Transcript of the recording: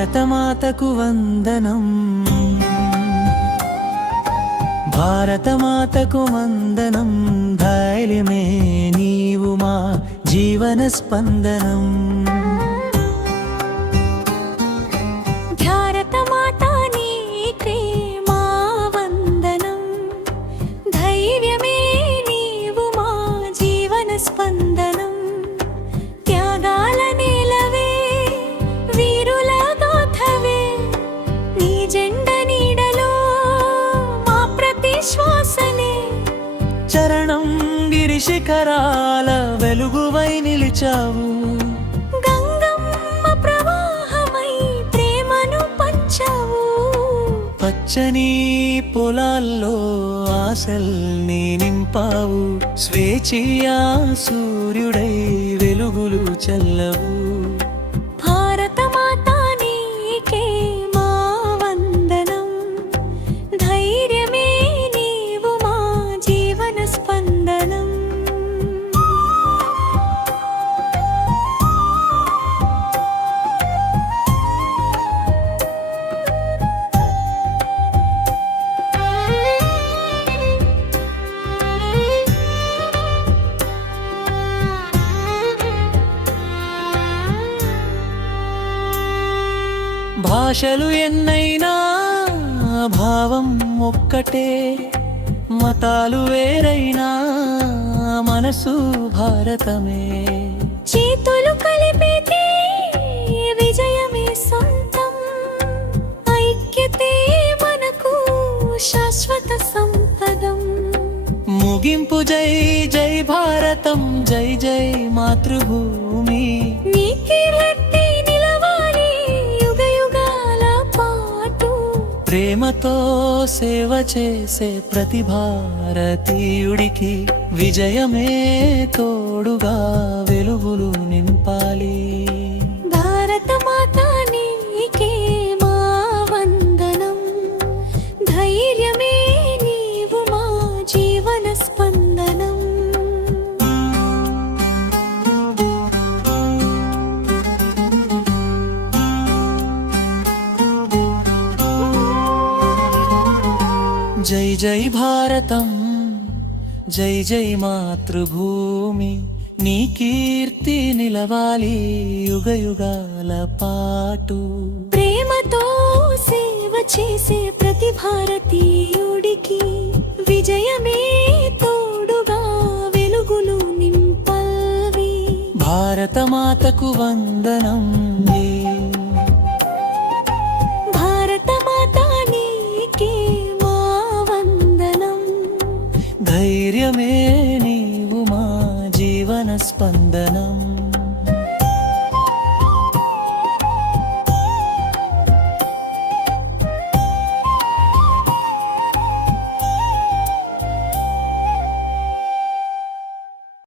భారతమాతకు వందనం, భారతమాతకు వందనం, ధైర్యమే నీవు మా జీవన స్పందనం. భారతమాతా నీకే మా వందనం, ధైర్యమే నీవు మా జీవన స్పందనం. త్యాగాల నేలవే, వీరుల గాథవే, నీ జెండ నీడలో మా ప్రతి శ్వాసనే. చరణం గిరి శిఖరాల వెలుగువై నిలిచావు, గంగమ్మ ప్రవాహమై ప్రేమను పంచావు. పచ్చని పొలాల్లో ఆశల్ని నింపావు, స్వేచ్ఛియా సూర్యుడై వెలుగులు చల్లవు. భారతమాతా నీకే మా వందనం, ధైర్యమే నీవు మా జీవన స్పందనం. భాషలు ఎన్నైనా భావం ఒక్కటే, మతాలు వేరైనా మనసు భారతమే. చేతులు కలిపితే విజయమే సొంతం, ఐక్యతే మనకు శాశ్వత సంపదం. ముగింపు జై జై భారతం, జై జై మాతృభూమి. నీ కీర్తి నిలవాలి యుగ యుగాల పాటు, ప్రేమతో సేవ చేసే ప్రతి భారతీయుడికి విజయమే తోడుగా వెలుగులు నింపాలి. భారతమాతా నీకే మా వందనం, ధైర్యమే నీవు మా జీవన స్పందనం. జై జై భారతం, జై జై మాతృభూమి. నీ కీర్తి నిలవాలి యుగ యుగాల పాటు, ప్రేమతో సేవ చేసే ప్రతి భారతీయుడికి విజయమే తోడుగా వెలుగులు నింపల్వి. భారతమాతకు వందనం. భారతమాతా నీకే మా వందనం, ధైర్యమే నీవు మా జీవన స్పందనం.